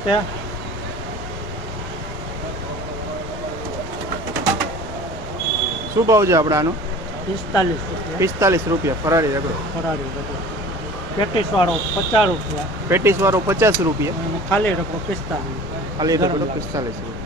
Okay શું ભાવ છે આપણે આનો? 45 રૂપિયા ફરારી રગડો. ફરારી રગડો. પેટીસ વાળો 50 રૂપિયા. પેટીસ વાળો 50 રૂપિયા. અને ખાલી રગડો 45. ખાલી રગડો 45 રૂપિયા.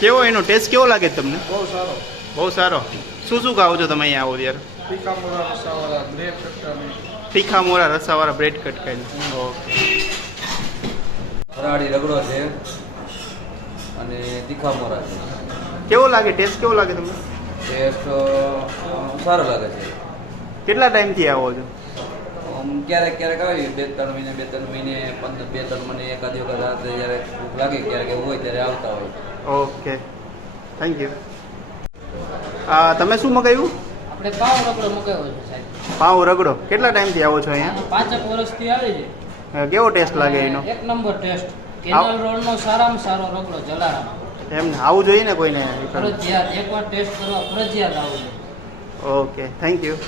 કેવો એનો ટેસ્ટ કેવો લાગે તમને? બહુ સારો. બહુ સારો. શું શું ખાઓ છો તમે અહીંયા આવો ત્યારે? તીખા મોરા રસાવાળા બ્રેડ કટકાની. તીખા મોરા રસાવાળા બ્રેડ કટકાની. ઓકે. ફરાળી રગડો છે અને તીખા મોરા છે. કેવો લાગે ટેસ્ટ કેવો લાગે તમને? ટેસ્ટ સારો લાગે છે. કેટલા ટાઈમથી આવો છો? ક્યારેક ક્યારેક આવી 2-3 મહિને 2-3 મહિને 2-3 મહિને એકાદી વખત રાત્રે જ્યારે ભૂખ લાગે ક્યારેક એવું હોય ત્યારે આવતા હોય. Okay thank you. તમે શું મગાવ્યું? આપણે પાવ રગડો મગાવ્યો છે સાહેબ. પાવ રગડો. કેટલા ટાઈમથી આવો છો અહીંયા? 5 વર્ષથી આવે છે. કેવો ટેસ્ટ લાગે એનો? એક નંબર ટેસ્ટ. કેનાલ રોડનો સારામાં સારો રગડો જલારામ. એમ આવું જોઈએ ને કોઈને? ફરજિયાત એકવાર ટેસ્ટ કરવા ફરજિયાત આવવું જોઈએ. Okay thank you.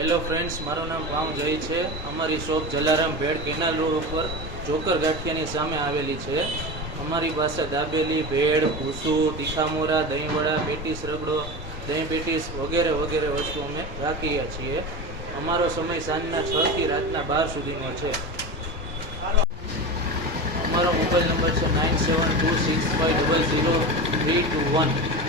Hello friends, મારું નામ ભાવ જય છે. અમારી શોપ જલારામ ભેળ કેનાલ રોડ ઉપર જોકર ગાંઠિયાની સામે આવેલી છે. અમારી પાસે દાબેલી, ભેળ, ભૂસું, તીખા મોરા, દહીંવડા, પેટીસ રગડો, દહીં પેટીસ વગેરે વગેરે વસ્તુ અમે રાખીએ છીએ. અમારો સમય સાંજના 6 થી રાતના 12 સુધીનો છે. અમારો મોબાઈલ નંબર છે 9726500321.